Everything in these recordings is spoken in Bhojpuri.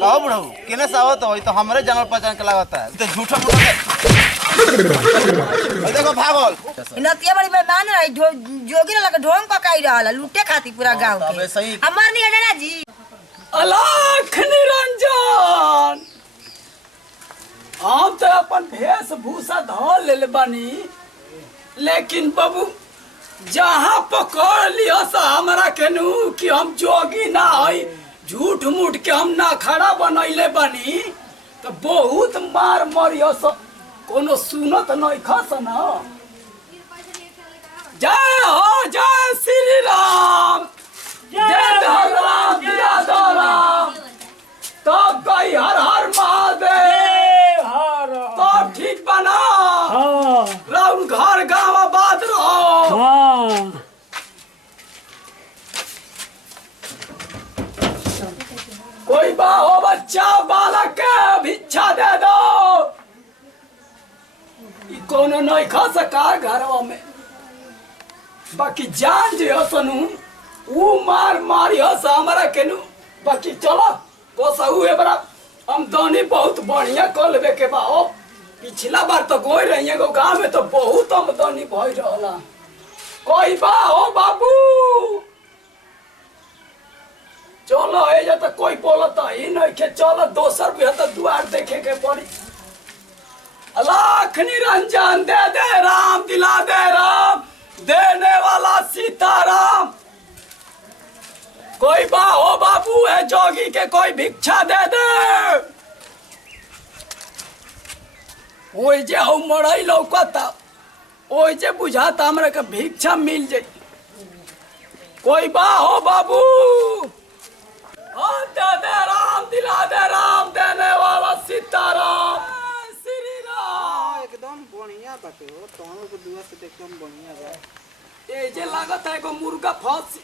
कहो बुढ़ऊ केने से आवत हो तो हमरे जानल पहचान के लागता है तो झूठा मूठा देखो भागल नतिया बड़ी बेमान रही जोगी लगा ढोंग पकाई रहल लूटे खाती पूरा गांव के तबे सही हमर नहीं है ना जी। अलख निरंजन हम तो अपन वेशभूषा धो ले बानी, लेकिन बाबू जहाँ पकड़ लिया सा हमरा केनू कि हम जोगी ना हई झूठ मूठ के हम ना खड़ा बनैले बानी तो बहुत मार मरियो सा कोनो सुनत नहीं खस ना। जय हो जय श्री राम जय राम जय राम तो गई हर हर महादेव हर तो ठीक बना राउन घर गाँव आबाद रहो। कोई बा हो बच्चा बालक के भिक्षा दे दो कोनो नहीं खा सका घरवा में बाकी जान जो सनू ऊ मार मारी हस हमारा केनू बाकी चलो कोसहू है बड़ा हम दोनी बहुत बढ़िया कर लेबे के बा। ओ पिछला बार तो गोई रही है गाँव में तो बहुत हम दोनी भई रहला। कोई बा हो बाबू चलो है जा तो कोई बोलता ही नहीं के चलो दोसर भी तो द्वार देखे के पड़ी। अलख निरंजन दे दे राम दिला दे राम देने वाला सीताराम। कोई बा हो बाबू है जोगी के कोई भिक्षा दे दे ओई जे हो मड़ई लौकता ओई जे बुझाता हमरा के भिक्षा मिल जाई। कोई बा हो बाबू दे दे राम दिला दे राम देने वाला सीताराम श्री राम। एकदम बढ़िया बाटे हो तोहनो के दुआ से एकदम बढ़िया बा। ए जे लागत है को मुर्गा फंस।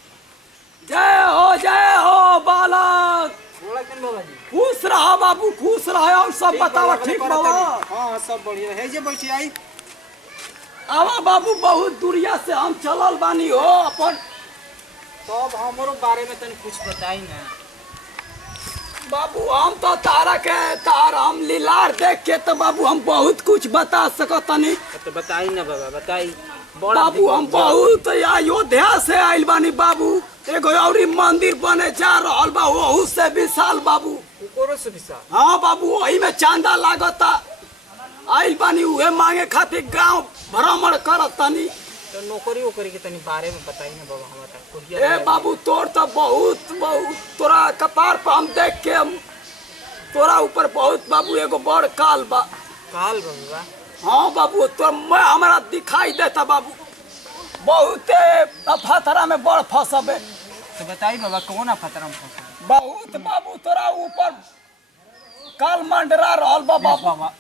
जय हो बालक बोला कन बाबा जी खुश रहा बाबू खुश रहा और सब बतावा ठीक बाबा। हां सब बढ़िया है जे बैठी आई आवा बाबू बहुत दूरिया से हम चलल बानी हो अपन तब हमरो बारे में तनी कुछ बताई ना। बाबू हम तो तारा के तार हम लीलार देख के तो बाबू हम बहुत कुछ बता सकतनी। तो बताई ना बाबा बताई। बाबू हम बहुत अयोध्या से आइल बानी बाबू एगो औरी मंदिर बने जा रहल बा वहू से विशाल बाबू कोरो से विशाल। हाँ बाबू वही में चांदा लागता आइल बानी उहे मांगे खातिर गांव भ्रमण करत तनी। तो नौकरी ओकरी के तनी बारे में बताई ना बाबा हमरा। ए बाबू तोर तो बहुत बहुत तोरा कपार पर हम देख के हम तोरा ऊपर बहुत बाबू एगो बड़ काल बा। काल बाबा हाँ बाबू तो मैं हमारा दिखाई देता बाबू बहुते अफातरा में बड़ फंसबे। तो बताई बाबा कौन अफातरा में फंसा। बहुत बाबू तोरा ऊपर काल मंडरा रहल बा बाबा।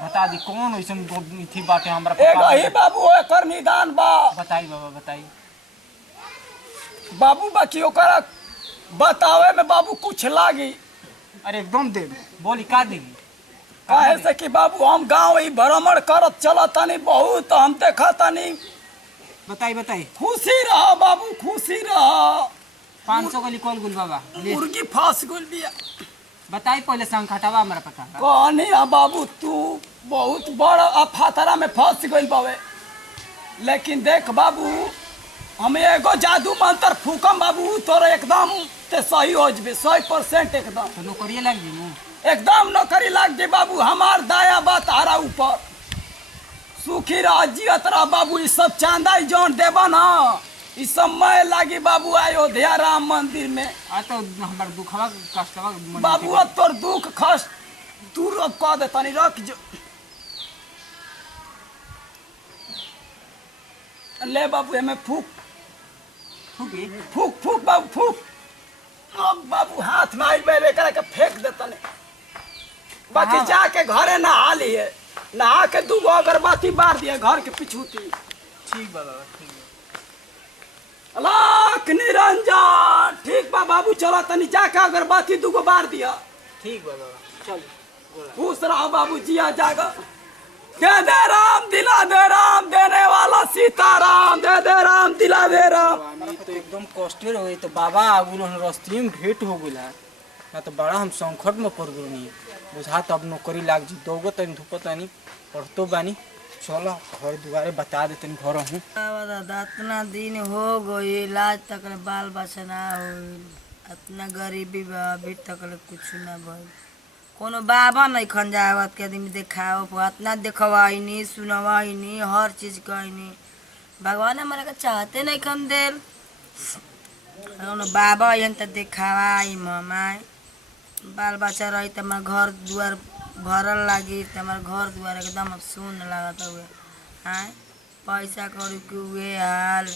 बता दी कौन वैसन थी बाटे हमरा एगो ही बाबू एकर निदान बा। बताई बाबा बताई। बाबू बाकी ओकरा बतावे में बाबू कुछ लागी। अरे एकदम दे बोली का देगी। काहे से कि बाबू हम गांव ही भ्रमण करत चलतानी बहुत हम देखतानी। बताई बताई। खुशी रहा बाबू खुशी रहा। 500 का लिखल गुल बाबा मुर्गी फंस गुल बिया। बताई पहले संखटवा हमरा पता है। कहनी है बाबू तू बहुत बड़ा अफातरा में फंस गई बाबे लेकिन देख बाबू हम एगो जादू मंत्र फूकम बाबू तोर एकदम ते सही हो जबे 100% एकदम। तो नौकरी लग जी ना एकदम नौकरी लाग दे बाबू हमार दया बा तारा ऊपर सुखी रह जियत रह बाबू। ई सब चांदा जौन देबा ना ई सब मैं लागी बाबू अयोध्या राम मंदिर में। आ तो हमर दुखवा कष्टवा बाबू तोर दुख कष्ट दूर कह दे तनी रख जो। ले बाबू हमें फूक फूक फूक बाबू फूक। अब बाबू हाथ में आई बेले करके फेंक दे तने बाकी जाके घरे नहा लिए नहा के दूगो अगरबत्ती बार दिए घर के पिछूती। ठीक बाबा ठीक है। अलख निरंजन ठीक बा बाबू चलो तनी जाके अगरबत्ती दूगो बार दिया। ठीक बाबा चल खुश रहो बाबू जिया जागा। दे दे राम दिला दे राम देने वाला सीताराम दे दे राम दिला दे राम। तो एकदम कष्टे रहे तो बाबा आगुल रस्ती में भेंट हो गया ना तो बड़ा हम संकट में पड़ गई बुझा तो अब नौकरी लाग जी दोगो तनी धूप तनी पढ़तो बानी चलो घर दुआरे बता दे तनी घर हूँ दादा इतना दिन हो गई इलाज तक बाल बच्चा ना हो इतना गरीबी बा अभी तक कुछ ना भइल कोनो बाबा नहीं खन जावत के आदमी देखाओ इतना देखवाइनी सुनवाइनी हर चीज कहनी भगवान हमारे का चाहते नहीं खन देल कोनो बाबा यन त देखावाई ममाई बाल बच्चा रही तो हमारे घर दुआर भरल लगी तो हमारे घर दुआर एकदम अब सुन लागत हुए आए पैसा कौड़ी के हुए हाल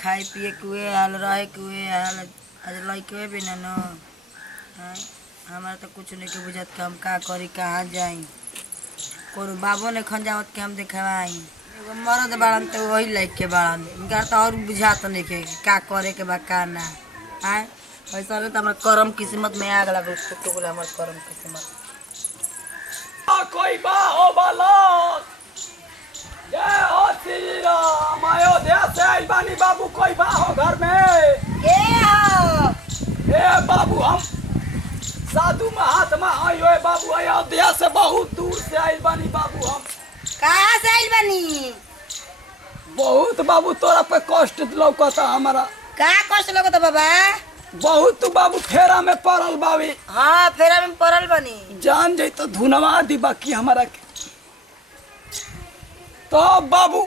खाए पिए के हुए हाल रहे के हुए हाल आज लैके भी ना न हमारा तो कुछ नहीं के बुझत कि हम का करी कहाँ जाई कोनो बाबो नहीं खन जावत के हम देखावाई एगो मरद बाड़न तो वही लैके बाड़न इनका तो और बुझात नहीं के का करे के बा का ना आए पैसा तो हमारे करम किस्मत में आग लगे उसको हमारे करम किस्मत कोई बा हो बालक जय हो श्री राम अयोध्या से आइल बानी बाबू कोई बा हो घर में के हो ए बाबू हम साधु महात्मा आयो बाबू अयोध्या से बहुत दूर से आइल बानी बाबू हम कहाँ से आइल बनी बहुत बाबू तोरा पे कष्ट लौकता हमारा का कष्ट लगता बाबा बहुत तू बाबू फेरा में पड़ल बाबी हाँ फेरा में पड़ल बनी जान जाई तो धुनवा दी बाकी हमारा के तो बाबू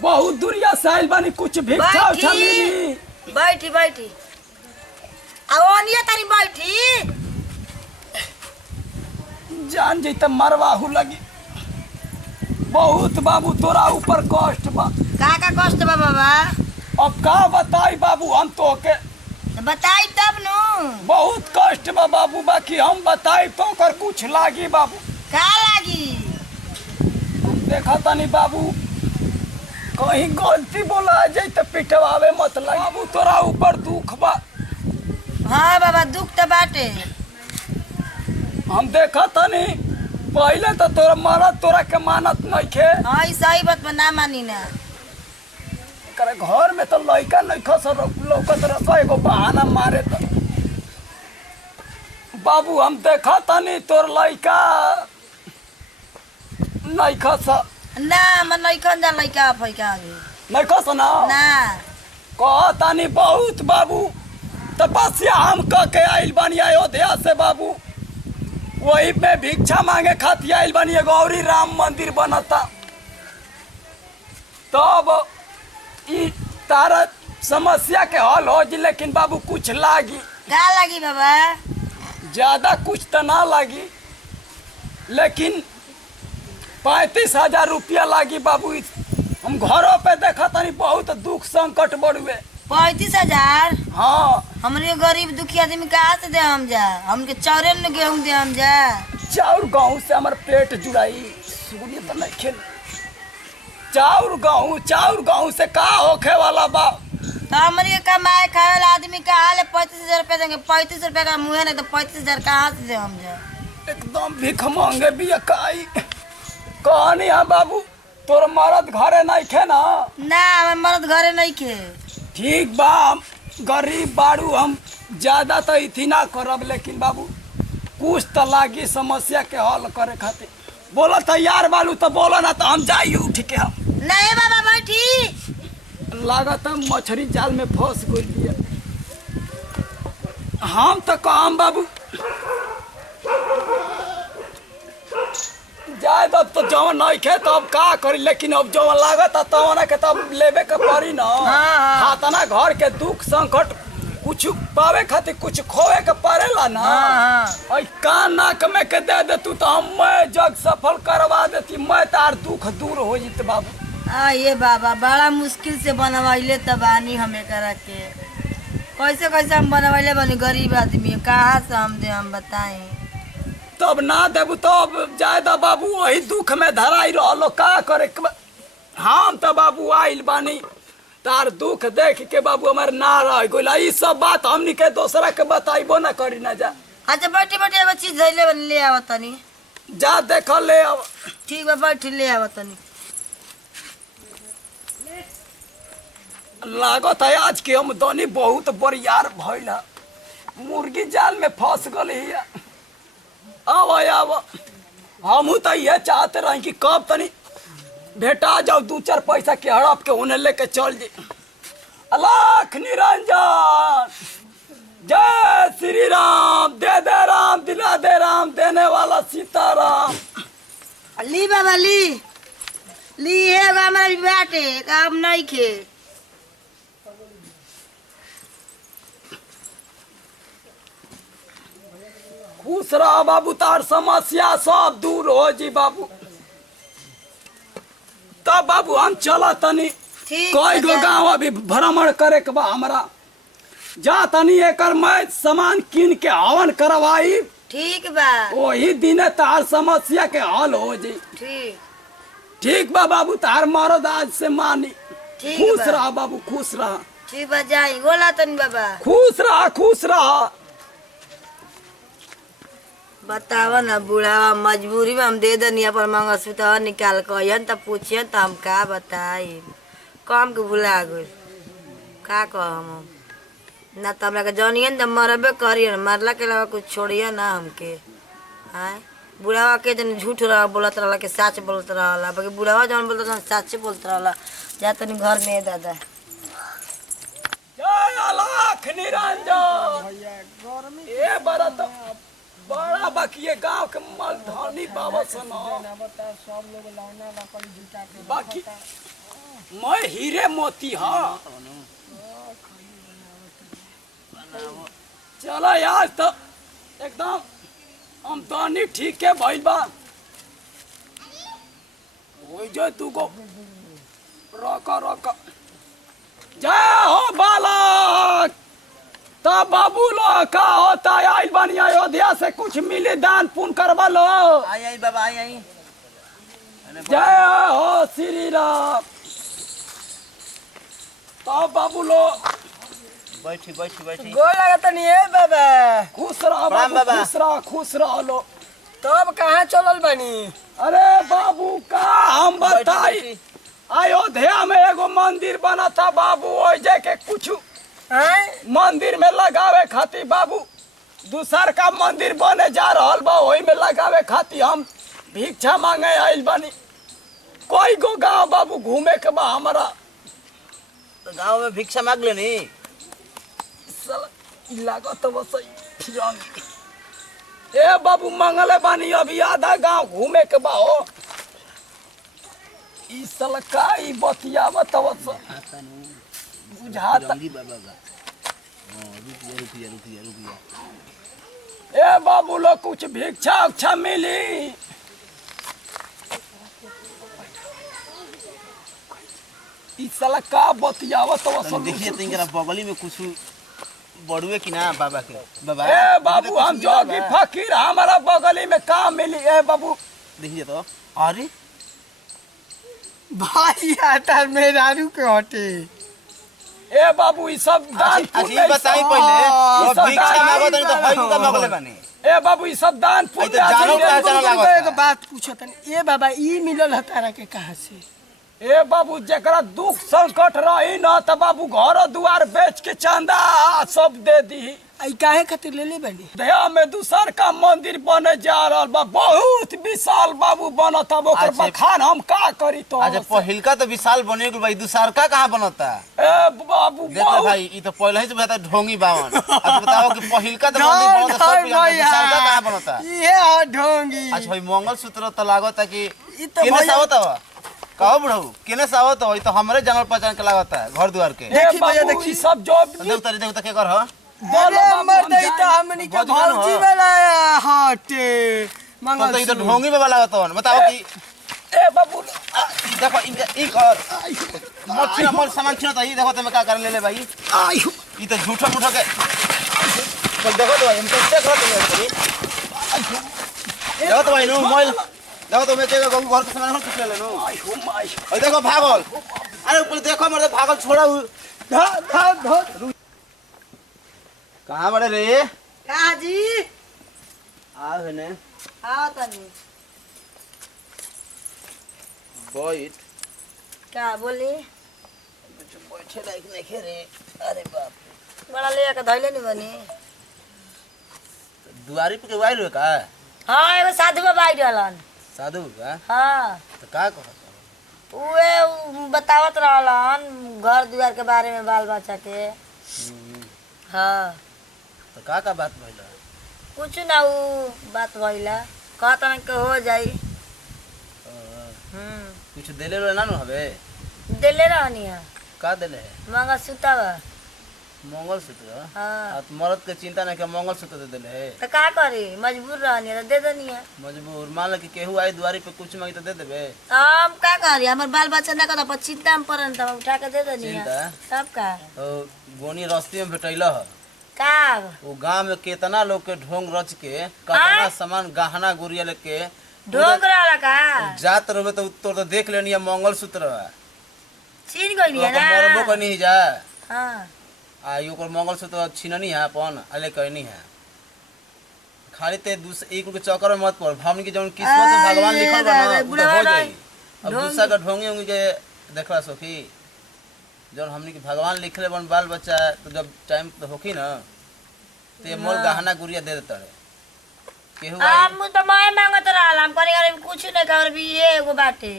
बहुत दूरिया से आइल बानी कुछ भिक्षा उठा मिली बैठी बैठी अब ओनिया तारी बैठी जान जाई तो मरवाहू लगी बहुत बाबू तोरा ऊपर कष्ट बा का कष्ट बा बाबा अब का बताई बाबू हम तो के बताई तब नु बहुत कष्ट बा बाबू बाकी हम बताई तो कर कुछ लागी बाबू का लागी हम देखा तनी बाबू कहीं गलती बोला जाए तो पिटवावे मत लगी बाबू तोरा ऊपर दुख बा हाँ बाबा दुख तो बाटे हम देखा तनी पहले तो तोरा मरद तोरा के मानत नहीं खे हाँ ई सही बात बा ना मानी ना करे घर में तो लड़का नहीं खस लौकत रह एगो बहाना मारे तो बाबू हम देखा तनी तोर लड़का नहीं खस ना मन नहीं खन जा लइका फइका अभी नहीं खस ना ना कह तानी बहुत बाबू तपस्या हम कह के आइल बानी अयोध्या से बाबू वही में भिक्षा मांगे खातिर आइल बानी एगो औरी राम मंदिर बनता तब ई तारा समस्या के हल हो जी लेकिन बाबू कुछ लागी का लगी बाबा ज्यादा कुछ तो ना लागी लेकिन 35,000 रुपया लागी बाबू हम घरों पे देखा तनी बहुत दुख संकट बढ़ुए 35,000 हाँ हमरे गरीब दुखी आदमी कहाँ से दे हम जा हमके चौरे न गेहूँ दे हम जा चाउर गेहूं से हमार पेट जुड़ाई सुनिए तो नहीं खेल चाउर गेहूं से का होखे वाला बा तो हमरे कमाए खाए वाला आदमी का हाल 35,000 रुपया देंगे 35 रुपया का मुँह है नहीं तो 35,000 कहाँ से दे हम जा एकदम भीख मांगे बिया काई कहानी है बाबू तोर मरद घरे नहीं खे ना ना हमार मर्द घरे नहीं खे ठीक बा हम गरीब बाड़ू हम ज्यादा तो इथी ना करब लेकिन बाबू कुछ तो लागी समस्या के हल करे खातिर बोला तैयार बालू तो बोला ना तो हम जाइए उठ के हम नहीं बाबा बैठी लागत है मछली जाल में फंस गई हम तो काम बाबू जाए तो जवन नहीं खे तो अब का करी लेकिन अब जवन लागत है तवन के तब लेबे के पड़ी ना हाथ ना घर के दुख संकट कुछ पावे खातिर कुछ खोवे के पड़ेला ना और कान नाक में के दे दे तू तो हम मैं जग सफल करवा देती मैं तार दुख दूर हो जित बाबू ये बाबा बड़ा मुश्किल से बनवाइले त बानी हमें करा के कैसे कैसे हम बनवाइले बनी गरीब आदमी कहाँ से हम दे हम बताएं तब ना देबू तब जाए दा बाबू वही दुख में धराई रहो का करे हम तो बाबू आइल बानी तार दुख देख के बाबू हमारे ना रह गइल ई सब बात हमनी के दूसरा के बताइबो ना करी ना जा अच्छा बैठे बैठे एगो चीज धइले बनी ले आव तनी जा देख ले अब ठीक बा बैठ ले आव तनी लागत है आज के हम दोनी बहुत बरियार भइल मुर्गी जाल में फंस गल हिया। आव आव हमू तो ये चाहते रही कि कब तनी भेटा जाओ 2-4 पैसा के हड़प के उन्हें लेके चल जी। अलाख निरंजन जय श्री राम, दे दे राम, दिला दे राम, देने वाला सीताराम। ली बाबा ली है बा हमारी बाटे काम नहीं खे। खुश रह बाबू, तार समस्या सब दूर हो जी बाबू। तब बाबू हम चला तनी ठीक कोई गो गाँव अभी भ्रमण करे के बा हमरा। जा तनी एकर मैं सामान कीन के हवन करवाई, ठीक बा वही दिने तार समस्या के हल हो जी। ठीक ठीक बा बाबू, तार मरद आज से मानी। ठीक खुश बा। रह बाबू, खुश रह, ठीक बा जाई बोला तनी बाबा। खुश रह, खुश रह। बतावा ना बुढ़ावा मजबूरी में हम दे दनी अपन मंगलसूत्र निकाल कर तब पूछियन तो हम का बताई। कम के भुला गई का कह हम ना तो हमरा के जानियन तो मरबे करियन, मरला के अलावा कुछ छोड़िए ना हमके। आय बुढ़ावा के जन झूठ रहा बोलत रहला के सच बोलत रहला, बाकी बुढ़ावा जन बोलत रहला सच बोलत रहला। जा तनी घर में दादा। जय अलाख निरंजन। ए बरत बड़ा बाकी ये गांव के मलधानी बाबा सन बाकी मैं हीरे मोती हाँ। चला यार तो एकदम आमदनी ठीक है भइल बा। हो जाए तू को रका जय हो बालक। तब बाबू लो का होता है आइल बनी अयोध्या से कुछ मिले दान पुण्य करवा लो। आई बाबा आई। जय हो श्री राम। तब बाबू लो बैठी गोर लागत नहीं है बाबा। खुश रह प्रणाम बाबू, बाबा। खुश रह लो। तब कहाँ चलल बनी? अरे बाबू का हम बताई, अयोध्या में एगो मंदिर बना था बाबू, ओइ के कुछ मंदिर में लगावे खातिर बाबू दूसर का मंदिर बने जा रहल बा, ओहि में लगावे खातिर हम भिक्षा मांगे आइल बानी। कोई गो गाँव बाबू घूमे के बा हमारा। तो गांव में भिक्षा मांग लेनी। साला इ लागत बस ए बाबू मंगले बानी, अभी आधा गांव घूमे के बा हो। इ साला का इ बतियावत बस बुझाता। रुकिया। ए बाबू लोग कुछ भिक्षा उक्षा मिली। इ साला का बतियावत बस देखिए तो इनका बगली में कुछ बड़ुए कि ना बाबा के। बाबा ए बाबू हम जोगी फकीर, हमारा बगली में का मिली। ए बाबू देखिए तो। अरे भाई आता मेहरारू के हटे। ए बाबू इ सब दान पुण्य बताई सब- पहले इ वो सब भिक्षा दान मांगो तो पुण्य हई का मांगले बानी। ए बाबू इ सब दान तो पुण्य जानो आदमी- का चला लागत। एगो बात पूछो तनी, ए बाबा ई मिलल है तारा के कहाँ से? ए बाबू जरा दुख संकट रही न त बाबू घर दुआर बेच के चंदा सब दे दी। आई काहे खातिर ले ले बनी? दया में दूसर का मंदिर बने जा रहल बा, बहुत विशाल बाबू बनत अब ओकर अच्छा। बखान हम का करी तो। अच्छा पहिलका तो विशाल बने गेल भाई, दूसरका कहाँ बनता? ए बाबू देख ले बहुत भाई ई तो पहले ही से बता ढोंगी बावन। अच्छा बताओ कि पहिलका तो मंदिर ढोंग बनता सब ढोंग भैया। दूसरका कहाँ बनता? ये है ढोंगी। अच्छा भाई मंगलसूत्र तो लागत है कि ई तो केने से भैया- आवत है? कहो बुढ़ऊ केने से आवत है? ई तो हमरे जानल पहचान के लागत है घर द्वार के। ए देखी भैया, बाबू देखी। इ सब जो देवता के घर ह अरे मर्द ई तो हमनी के भगवान भौजी हो। वाला हटे तो ई तो मंगल। ढोंगी बाबा लागत है। बताओ कि ए बाबू देखो इनका ई घर मत छीना मोर सामान छीना तो ई देखो तुम का कर ले ले भाई। आयु ई तो झूठा मूठा के चल देखो तो भाई हम तो देख रहे थे। देखो तो भाई नो मोबाइल देखो तो मैं के घर के सामान कुछ ले ले नो। आयु माय और देखो भागल। अरे ऊपर देखो मर्द भागल छोड़ा धा धा धा। कहां बड़े रे? का जी आ ने आओ तनी। बैठ का बोली? बैठे लायक नहीं खे रे। अरे बाप बड़ा ले के धइले नहीं बनी। दुआरी पे के आइल का हाँ एगो साधु बाबा आई रहलन। साधु का हाँ तो का कहत उहे बतावत रहलन घर दुआर के बारे में, बाल बच्चा के। हाँ तो का बात भइल कुछ ना उ बात भइला कहतन के हो जाई। कुछ देले रे ना हवे देले रहनी है का देले मंगा सुतावा। मंगलसूत्र हाँ आ मर्द के चिंता नहीं के मंगलसूत्र दे देले है तो का करी मजबूर रहनी है तो दे देनी है। मजबूर मान ल कि केहू आई दुआरी पे कुछ मांगी तो दे देबे हम का करी हमार बाल बच्चा ना कहता पर चिंता में पड़न त उठा के दे देनी है। चिंता? सब का तो गोनी रस्ते में भेटैल ह का वो गांव में केतना लोग के ढोंग रच के कतना सामान गहना गुड़िया लेके ढोंग रहला का जात रहे तो तोर तो देख लेनी है मंगलसूत्र छीन गइली है ना। मरबो कनी जा हां आ ओकर मंगलसूत्र छीननी है अपन अले कहनी है खाली ते एक के चक्कर में मत पड़ हमनी के जौन किस्मत में भगवान लिखल बा ना उ तो हो जाई। अब दूसरा का ढोंगे होंगे के देखला सखी जौन हमनी के भगवान लिखले बन बाल बच्चा तो जब टाइम तो होखी ना ते मोल गहना गुड़िया दे देता है केहू हम तो मैं मांगत रहला हम कनी अरे कुछ नहीं कर भी ये एगो बाटे।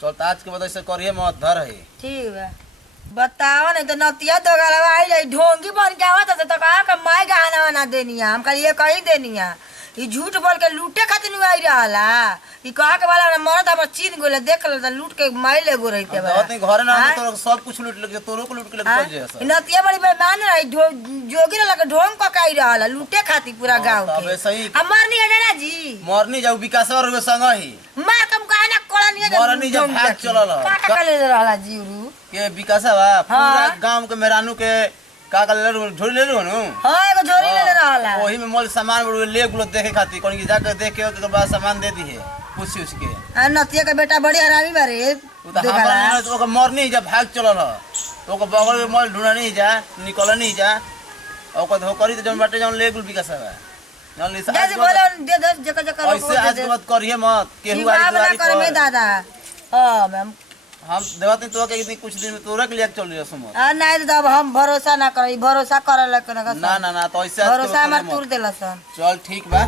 चल आज के बाद से करिए मत धर है ठीक बा बताओ नहीं तो नतिया तो गलवा आई रही ढोंगी बन के आवत तो कहा कि मैं गहना बना देनी है हम कल ये कहीं देनी है ई झूठ बोल के लूटे खातिर नहीं आई रहला ई कहा के वाला मरद हमर चीन गोले देख ल लूट के माइल एगो रहते बा बहुत नहीं घर ना तो सब कुछ लूट लेके तोरो को लूट के लेके चल जाए सब नतिया बड़ी बेईमान रही जोगी लगे ढोंग पकाई रहला लूटे खातिर पूरा गांव तबे के सही हमर नहीं है ना जी मरनी जाऊ विकासवर रुए संग ही मां कम कहना कोला नहीं है मरनी जब भाग चलल का का ले रहला जीरू के विकासवा पूरा गांव के मेहरानू के का का ले झोरी ले लो नु हां एगो झोरी ले रहला वही में मोल सामान ले गुलो देखे खातिर कोन की जाके देख के ओकर बाद सामान दे दी है पूछ उसके आ नतिया का बेटा बड़ी हरामी बारे उ तो हमरा तो ओकर मरनी जब भाग चलल ओकर बगल में मोल ढूंढा नहीं जा निकल नहीं जा ओकर धोकरी तो जौन बाटे जौन ले गुल विकासवा जौन लिसा जैसे बोलो दे दे जका जका ऐसे आज के बाद करिए मत केहू आई ना दुआरी कर में पर दादा हां मैम हम देवती तो के इतनी कुछ दिन में तोरा के लिए चल रही है समझ आ नहीं तो अब हम भरोसा ना करी भरोसा करला के ना ना ना तो ऐसे आज के भरोसा बाद हमार करिए तुर मत। देला सन चल ठीक बा